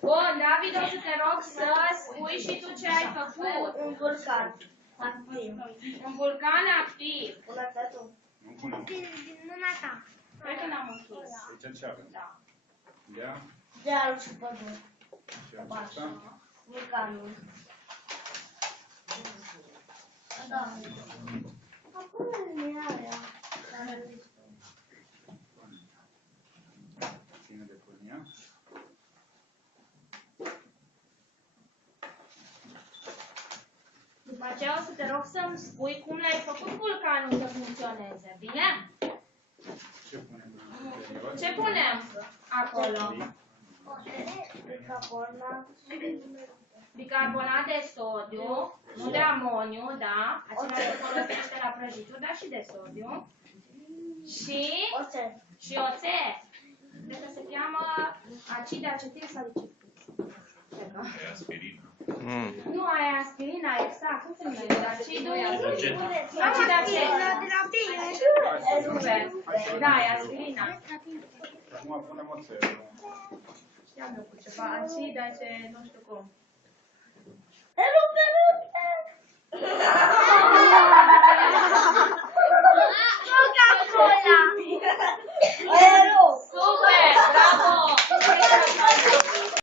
Bun, David, o să te rog să spui și tu ce ai făcut. Un vulcan activ. Un vulcan activ. Nu punem. Din mâna ta. Cred că n-am închis. Deci ce avem? Da. Ia. Dealul și pădure. Și acesta. Vulcanul. Da. Acum nu e aia. Ține de pârnia. După aceea o să te rog să-mi spui cum l-ai făcut vulcanul să funcționeze, bine? Ce punem în interior? Ce punem acolo? Bicarbonat de sodiu, nu de amoniu, da? Acela se folosește la prăjituri, dar și de sodiu. Oțet. Și oțet. Cred că se cheamă acid acetil salicil. E aspirină. Nu, aia e aspirina, exact. Cum se numește? Acidul Acid. acid acetil. De la tine. Super. Da, e aspirina. Acum punem oțelul. Știam eu cu ceva acid, ce nu știu cum.